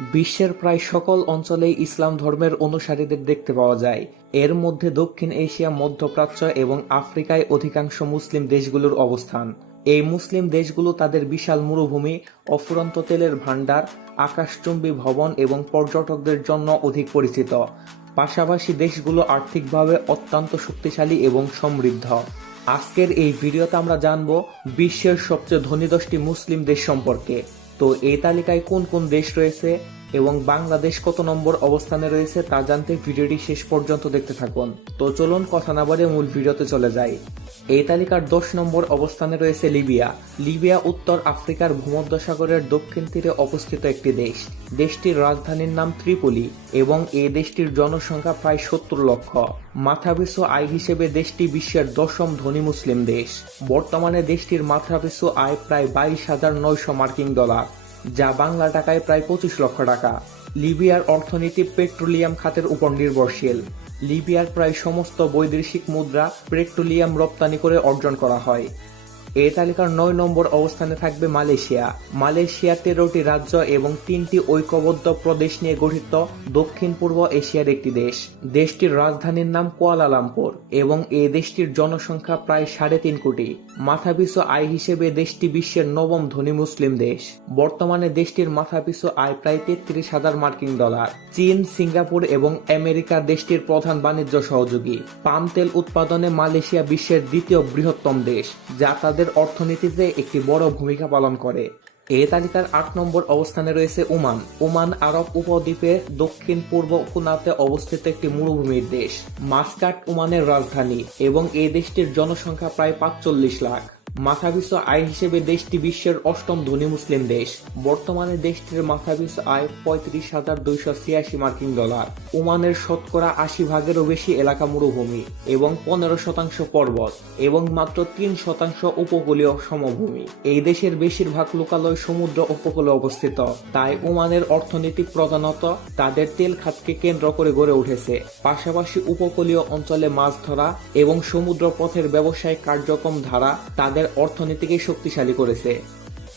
বিশ্বের প্রায় সকল অঞ্চলেই ইসলাম ধর্মের অনুসারীদের দেখতে পাওয়া যায়। এর মধ্যে দক্ষিণ এশিয়া, মধ্যপ্রাচ্য এবং আফ্রিকায় অধিকাংশ মুসলিম দেশগুলোর অবস্থান। এই মুসলিম দেশগুলো তাদের বিশাল মরুভূমি, অফুরন্ত তেলের ভাণ্ডার, আকাশচুম্বী ভবন এবং পর্যটকদের জন্য অধিক পরিচিত। পাশাপাশি দেশগুলো আর্থিকভাবে অত্যন্ত শক্তিশালী এবং সমৃদ্ধ। আজকের এই ভিডিওতে আমরা জানব বিশ্বের সবচেয়ে ধনী দশটি মুসলিম দেশ সম্পর্কে। তো এই তালিকায় কোন কোন দেশ রয়েছে? এবং বাংলাদেশ কত নম্বর অবস্থানে রয়েছে তা জানতে ভিডিওটি শেষ পর্যন্ত দেখতে থাকুন। তো চলুন কথা না বলে মূল ভিডিওতে চলে যাই। এই তালিকার দশ নম্বর অবস্থানে রয়েছে লিবিয়া। লিবিয়া উত্তর আফ্রিকার ভূমধ্যসাগরের দক্ষিণ তীরে অবস্থিত একটি দেশ। দেশটির রাজধানীর নাম ত্রিপলি এবং এই দেশটির জনসংখ্যা প্রায় সত্তর লক্ষ। মাথাপিছু আয় হিসেবে দেশটি বিশ্বের দশম ধনী মুসলিম দেশ। বর্তমানে দেশটির মাথাপিছু আয় প্রায় বাইশ হাজার নয়শো মার্কিন ডলার। যা বাংলা টাকায় প্রায় পঁচিশ লক্ষ টাকা। লিবিয়ার অর্থনীতি পেট্রোলিয়াম খাতের উপর নির্ভরশীল। লিবিয়ার প্রায় সমস্ত বৈদেশিক মুদ্রা পেট্রোলিয়াম রপ্তানি করে অর্জন করা হয়। এই তালিকার নয় নম্বর অবস্থানে থাকবে মালয়েশিয়া। মালয়েশিয়া তেরোটি রাজ্য এবং তিনটি ঐক্যবদ্ধ প্রদেশ নিয়ে গঠিত দক্ষিণ পূর্ব এশিয়ার একটি দেশ। দেশটির রাজধানীর নাম কুয়ালালামপুর এবং এই দেশটির জনসংখ্যা প্রায় সাড়ে তিন কোটি। মাথাপিছু আয় হিসেবে দেশটি বিশ্বের নবম ধনী মুসলিম দেশ। বর্তমানে দেশটির মাথাপিছু আয় প্রায় তেত্রিশ হাজার মার্কিন ডলার। চীন, সিঙ্গাপুর এবং আমেরিকা দেশটির প্রধান বাণিজ্য সহযোগী। পাম তেল উৎপাদনে মালয়েশিয়া বিশ্বের দ্বিতীয় বৃহত্তম দেশ, যা তাদের অর্থনীতিতে একটি বড় ভূমিকা পালন করে। এ তালিকার আট নম্বর অবস্থানে রয়েছে ওমান। ওমান আরব উপদ্বীপের দক্ষিণ পূর্ব কোনাতে অবস্থিত একটি মরুভূমির দেশ। মাস্কাট ওমানের রাজধানী এবং এই দেশটির জনসংখ্যা প্রায় পাঁচচল্লিশ লাখ। মাথাপিছু আয় হিসেবে দেশটি বিশ্বের অষ্টম ধনী মুসলিম দেশ। বর্তমানে দেশটির মাথাপিছু আয় পঁয়ত্রিশ হাজার দুইশো ছিয়াশি মার্কিন ডলার। ওমানের শতকরা আশি ভাগেরও বেশি এলাকা মরুভূমি এবং পনেরো শতাংশ পর্বত এবং মাত্র তিন শতাংশ উপকূলীয় সমভূমি। এই দেশের বেশিরভাগ লোকালয় সমুদ্র উপকূলে অবস্থিত। তাই ওমানের অর্থনীতি প্রধানত তাদের তেল খাতকে কেন্দ্র করে গড়ে উঠেছে। পাশাপাশি উপকূলীয় অঞ্চলে মাছ ধরা এবং সমুদ্র পথের ব্যবসায়িক কার্যক্রম ধারা তাদের অর্থনীতিকে শক্তিশালী করেছে।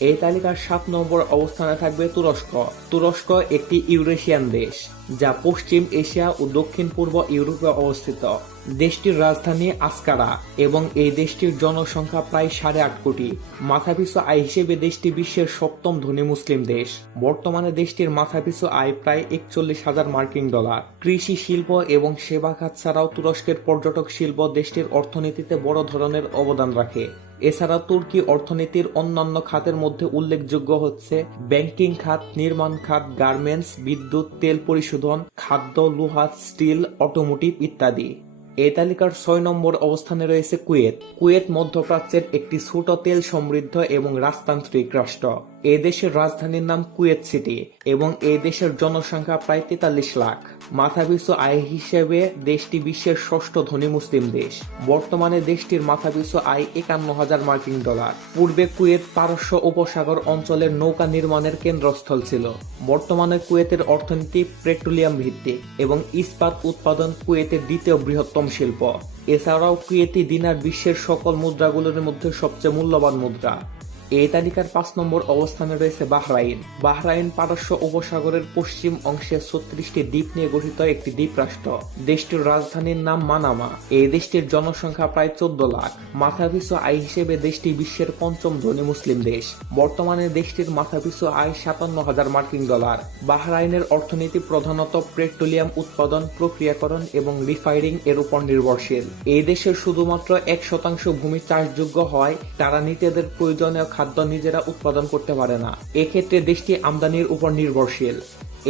এই তালিকার সাত নম্বর অবস্থানে থাকবে তুরস্ক। তুরস্ক একটি ইউরেশিয়ান দেশ, যা পশ্চিম এশিয়া ও দক্ষিণ পূর্ব ইউরোপে অবস্থিত। দেশটির রাজধানী আসকারা এবং এই দেশটির জনসংখ্যা প্রায় সাড়ে আট কোটি। মাথাপিছু আয় হিসেবে দেশটি বিশ্বের সপ্তম ধনী মুসলিম দেশ। বর্তমানে দেশটির মাথাপিছু আয় প্রায় একচল্লিশ হাজার মার্কিন ডলার। কৃষি শিল্প এবং সেবা খাত ছাড়াও তুরস্কের পর্যটক শিল্প দেশটির অর্থনীতিতে বড় ধরনের অবদান রাখে। এছাড়া তুর্কি অর্থনীতির অন্যান্য খাতের মধ্যে উল্লেখযোগ্য হচ্ছে ব্যাংকিং খাত, নির্মাণ খাত, গার্মেন্টস, বিদ্যুৎ, তেল পরিশোধন, খাদ্য, লোহা, স্টিল, অটোমোটিভ ইত্যাদি। এই তালিকার ছয় নম্বর অবস্থানে রয়েছে কুয়েত। কুয়েত মধ্যপ্রাচ্যের একটি ছোট তেল সমৃদ্ধ এবং রাজতান্ত্রিক রাষ্ট্র। এই দেশের রাজধানীর নাম কুয়েত সিটি এবং এই দেশের জনসংখ্যা প্রায় তেতাল্লিশ লাখ। মাথাপিছু আয় হিসেবে দেশটি বিশ্বের ষষ্ঠ ধনী মুসলিম দেশ। বর্তমানে দেশটির মাথাপিছু আয় একান্ন হাজার মার্কিন ডলার। পূর্বে কুয়েত পারস্য উপসাগর অঞ্চলের নৌকা নির্মাণের কেন্দ্রস্থল ছিল। বর্তমানে কুয়েতের অর্থনীতি পেট্রোলিয়াম ভিত্তিক এবং ইস্পাত উৎপাদন কুয়েতের দ্বিতীয় বৃহত্তম শিল্প। এছাড়াও কুয়েতি দিনার বিশ্বের সকল মুদ্রাগুলোর মধ্যে সবচেয়ে মূল্যবান মুদ্রা। এই তালিকার পাঁচ নম্বর অবস্থানে রয়েছে বাহরাইন। বাহরাইন পারস্য উপসাগরের পশ্চিম অংশে ছত্রিশটি দ্বীপ নিয়ে গঠিত একটি দ্বীপ রাষ্ট্র। দেশটির রাজধানীর নাম মানামা। এই দেশটির জনসংখ্যা প্রায় চোদ্দ লাখ। মাথাপিছু আয় হিসেবে দেশটি বিশ্বের পঞ্চম ধনী মুসলিম দেশ। বর্তমানে দেশটির মাথাপিছু আয় সাতান্ন হাজার মার্কিন ডলার। বাহরাইনের অর্থনীতি প্রধানত পেট্রোলিয়াম উৎপাদন, প্রক্রিয়াকরণ এবং রিফাইনিং এর উপর নির্ভরশীল। এই দেশের শুধুমাত্র এক শতাংশ ভূমি চাষযোগ্য হয়। তারা নিজেদের প্রয়োজনীয় খাদ্য নিজেরা উৎপাদন করতে পারে না। এক্ষেত্রে দেশটি আমদানির উপর নির্ভরশীল।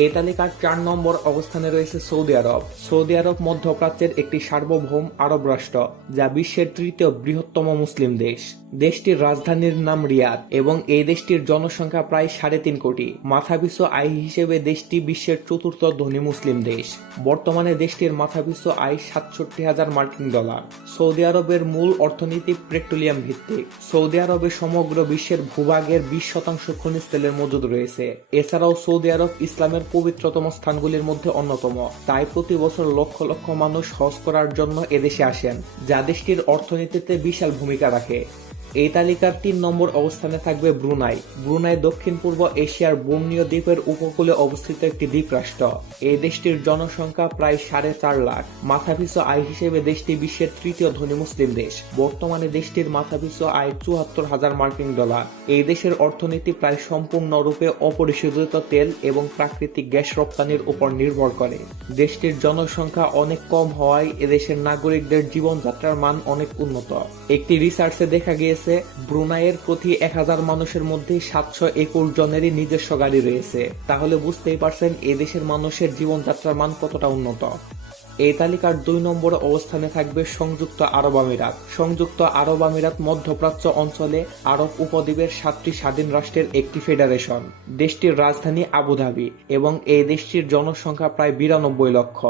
এই তালিকার চার নম্বর অবস্থানে রয়েছে সৌদি আরব। সৌদি আরব মধ্যপ্রাচ্যের একটি সার্বভৌম আরব রাষ্ট্র, যা বিশ্বের তৃতীয় বৃহত্তম মুসলিম দেশ। দেশটির রাজধানীর নাম রিয়াদ, এবং এই দেশটির জনসংখ্যা প্রায় সাড়ে তিন কোটি। মাথাপিছু আয় হিসেবে দেশটি বিশ্বের চতুর্থ ধনী মুসলিম দেশ। বর্তমানে দেশটির মাথাপিছু আয় সাতষট্টি হাজার মার্কিন ডলার। সৌদি আরবের মূল অর্থনীতি পেট্রোলিয়াম ভিত্তিক। সৌদি আরবে সমগ্র বিশ্বের ভূভাগের বিশ শতাংশ খনিজ তেলের মজুদ রয়েছে। এছাড়াও সৌদি আরব ইসলামের পবিত্রতম স্থানগুলির মধ্যে অন্যতম। তাই প্রতি বছর লক্ষ লক্ষ মানুষ হজ করার জন্য এদেশে আসেন, যা দেশটির অর্থনীতিতে বিশাল ভূমিকা রাখে। এই তালিকার তিন নম্বর অবস্থানে থাকবে ব্রুনাই। ব্রুনাই দক্ষিণ পূর্ব এশিয়ার বর্ণীয় দ্বীপের উপকূলে অবস্থিত একটি দ্বীপ রাষ্ট্র এই দেশটির জনসংখ্যা প্রায় সাড়ে চার লাখ। মাথাপিছু আয় হিসেবে দেশটি বিশ্বের তৃতীয় ধনী মুসলিম দেশ। বর্তমানে দেশটির মাথাপিছু আয় চুয়াত্তর হাজার মার্কিন ডলার। এই দেশের অর্থনীতি প্রায় সম্পূর্ণরূপে অপরিশোধিত তেল এবং প্রাকৃতিক গ্যাস রপ্তানির উপর নির্ভর করে। দেশটির জনসংখ্যা অনেক কম হওয়ায় এদেশের নাগরিকদের জীবনযাত্রার মান অনেক উন্নত। একটি রিসার্চে দেখা গিয়েছে ব্রুনাইয়ের প্রতি এক হাজার মানুষের মধ্যে সাতশো একুশ জনেরই নিজস্ব গাড়ি রয়েছে। তাহলে বুঝতেই পারছেন এদেশের মানুষের জীবনযাত্রার মান কতটা উন্নত। এই তালিকার দুই নম্বরে অবস্থানে থাকবে সংযুক্ত আরব আমিরাত। সংযুক্ত আরব আমিরাত মধ্যপ্রাচ্য অঞ্চলে আরব উপদ্বীপের সাতটি স্বাধীন রাষ্ট্রের একটি ফেডারেশন। দেশটির রাজধানী আবুধাবি এবং এই দেশটির জনসংখ্যা প্রায় বিরানব্বই লক্ষ,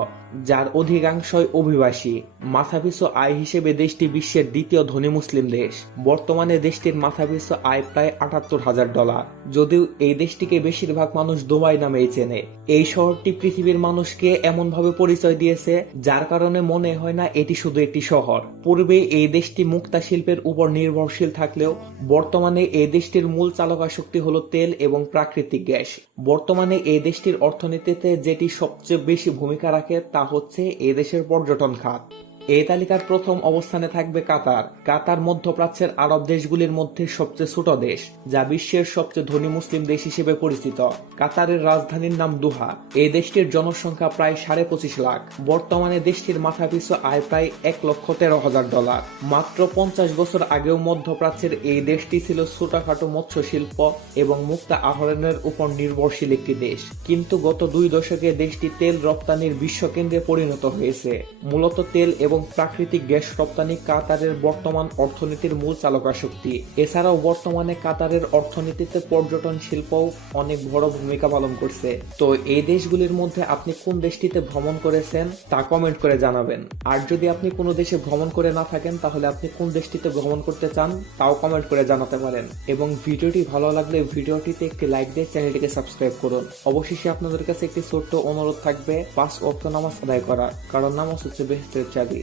যার অধিকাংশই অভিবাসী। মাথাপিছু আয় হিসেবে দেশটি বিশ্বের দ্বিতীয় ধনী মুসলিম দেশ। বর্তমানে দেশটির মাথাপিছু আয় প্রায় আটাত্তর হাজার ডলার। যদিও এই দেশটিকে বেশিরভাগ মানুষ দুবাই নামেই চেনে, এই শহরটি পৃথিবীর মানুষকে এমনভাবে পরিচয় দিয়েছে যার কারণে মনে হয় না এটি শুধু একটি শহর। পূর্বে এই দেশটি মুক্তা শিল্পের উপর নির্ভরশীল থাকলেও বর্তমানে এই দেশটির মূল চালকা শক্তি হলো তেল এবং প্রাকৃতিক গ্যাস। বর্তমানে এই দেশটির অর্থনীতিতে যেটি সবচেয়ে বেশি ভূমিকা রাখে তা হচ্ছে এই দেশের পর্যটন খাত। এই তালিকার প্রথম অবস্থানে থাকবে কাতার। কাতার মধ্যপ্রাচ্যের আরব দেশগুলির মধ্যে সবচেয়ে ছোট দেশ, যা বিশ্বের সবচেয়ে ধনী মুসলিম দেশ হিসেবে পরিচিত। কাতারের রাজধানীর নাম দুহা। এই দেশটির জনসংখ্যা প্রায় সাড়ে পঁচিশ লাখ। বর্তমানে দেশটির মাথাপিছু আয় প্রায় এক লক্ষ তেরো হাজার ডলার। মাত্র পঞ্চাশ বছর আগেও মধ্যপ্রাচ্যের এই দেশটি ছিল ছোটখাটো মৎস্য শিল্প এবং মুক্তা আহরণের উপর নির্ভরশীল একটি দেশ। কিন্তু গত দুই দশকে দেশটি তেল রপ্তানির বিশ্বকেন্দ্রে পরিণত হয়েছে। মূলত তেল এবং প্রাকৃতিক গ্যাস রপ্তানি কাতারের বর্তমান অর্থনীতির মূল চালকা শক্তি এছাড়াও বর্তমানে কাতারের অর্থনীতিতে পর্যটন শিল্পও অনেক বড় ভূমিকা পালন করছে। তো এই দেশগুলির মধ্যে আপনি কোন দেশটিতে ভ্রমণ করেছেন তা কমেন্ট করে জানাবেন। আর যদি আপনি কোনো দেশে ভ্রমণ করে না থাকেন, তাহলে আপনি কোন দেশটিতে ভ্রমণ করতে চান তাও কমেন্ট করে জানাতে পারেন। এবং ভিডিওটি ভালো লাগলে ভিডিওটিতে একটি লাইক দিয়ে চ্যানেলটিকে সাবস্ক্রাইব করুন। অবশেষে আপনাদের কাছে একটি ছোট্ট অনুরোধ থাকবে, পাঁচ ওয়াক্ত নামাজ আদায় করার কারণ নামাজ হচ্ছে বেহেস্তের চাবি।